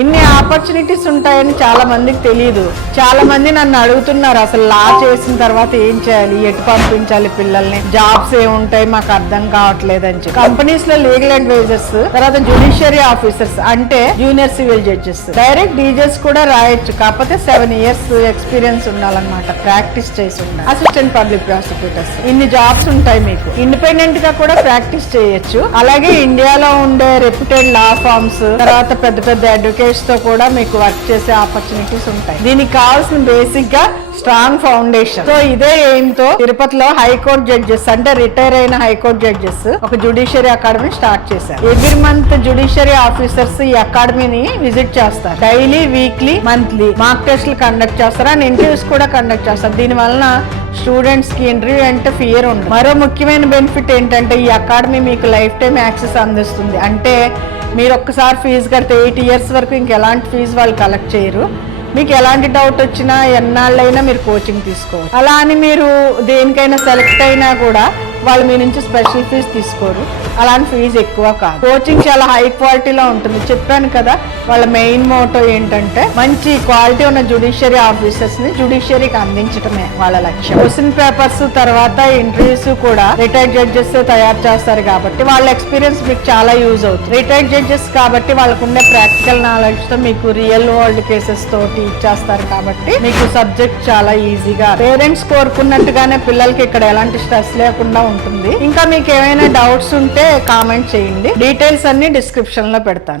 ఇన్ని ఆపర్చునిటీస్ ఉంటాయని చాలా మందికి తెలియదు. చాలా మంది నన్ను అడుగుతున్నారు, అసలు లా చేసిన తర్వాత ఏం చేయాలి, ఎటు పంపించాలి పిల్లల్ని, జాబ్స్ ఏముంటాయి మాకు అర్థం కావట్లేదు అని చెప్పి. కంపెనీస్ లో లీగల్ అడ్వైజర్స్, తర్వాత జ్యుడిషియరీ ఆఫీసర్స్ అంటే జూనియర్ సివిల్ జడ్జెస్, డైరెక్ట్ డీజెస్ కూడా రాయొచ్చు. కాకపోతే 7 years ఎక్స్పీరియన్స్ ఉండాలన్నమాట, ప్రాక్టీస్ చేసి ఉండాలి. అసిస్టెంట్ పబ్లిక్ ప్రాసిక్యూటర్స్, ఇన్ని జాబ్స్ ఉంటాయి మీకు. ఇండిపెండెంట్ గా కూడా ప్రాక్టీస్ చేయొచ్చు. అలాగే ఇండియాలో ఉండే రెప్యూటెడ్ లా ఫార్మ్స్, తర్వాత పెద్ద పెద్ద అడ్వకేట్స్ తో కూడా మీకు వర్క్ చేసే ఆపర్చునిటీస్ ఉంటాయి. దీనికి కావాల్సిన బేసిక్ గా స్ట్రాంగ్ ఫౌండేషన్. సో ఇదే ఎయిమ్ తో తిరుపతిలో హైకోర్టు జడ్జెస్ అంటే రిటైర్ అయిన హైకోర్టు జడ్జెస్ ఒక జ్యుడిషియరీ అకాడమీ స్టార్ట్ చేశారు. ఎవ్రీ మంత్ జ్యుడిషియరీ ఆఫీసర్స్ ఈ అకాడమీని విజిట్ చేస్తారు. డైలీ, వీక్లీ, మంత్లీ మాక్ టెస్ట్లు కండక్ట్ చేస్తారు అండ్ ఇంటర్వ్యూస్ కూడా కండక్ట్ చేస్తారు. దీని వలన స్టూడెంట్స్ కి ఇంటర్వ్యూ అంటే ఫియర్ ఉండదు. మరో ముఖ్యమైన బెనిఫిట్ ఏంటంటే ఈ అకాడమీ మీకు లైఫ్ టైం యాక్సెస్ అందిస్తుంది. అంటే మీరు ఒక్కసారి ఫీజు కడితే 8 years వరకు ఇంకెలాంటి ఫీజు వాళ్ళు కలెక్ట్ చేయరు. మీకు ఎలాంటి డౌట్ వచ్చినా ఎన్నాళ్ళైనా మీరు కోచింగ్ తీసుకోవచ్చు. అలా అని మీరు దేనికైనా సెలెక్ట్ అయినా కూడా వాళ్ళు మీ నుంచి స్పెషల్ ఫీజు తీసుకోరు. అలాంటి ఫీజు ఎక్కువ కాదు. కోచింగ్ చాలా హై క్వాలిటీలో ఉంటుంది. చెప్పాను కదా, వాళ్ళ మెయిన్ మోటో ఏంటంటే మంచి క్వాలిటీ ఉన్న జ్యుడిషియరీ ఆఫీసర్స్ ని జ్యుడిషియరీకి అందించడమే వాళ్ళ లక్ష్యం. క్వశ్చన్ పేపర్స్ తర్వాత ఇంటర్వ్యూస్ కూడా రిటైర్డ్ జడ్జెస్ తయారు చేస్తారు కాబట్టి వాళ్ళ ఎక్స్పీరియన్స్ మీకు చాలా యూజ్ అవుతుంది. రిటైర్డ్ జడ్జెస్ కాబట్టి వాళ్ళకు ఉండే ప్రాక్టికల్ నాలెడ్జ్ తో మీకు రియల్ వరల్డ్ కేసెస్ తోటి ఇచ్చేస్తారు కాబట్టి మీకు సబ్జెక్ట్ చాలా ఈజీగా, పేరెంట్స్ కోరుకున్నట్టుగానే పిల్లలకి ఇక్కడ ఎలాంటి స్ట్రెస్ లేకుండా ఉంటుంది. ఇంకా మీకు ఏమైనా డౌట్స్ ఉంటే కామెంట్ చేయండి. డీటెయిల్స్ అన్ని డిస్క్రిప్షన్ లో పెడతాను.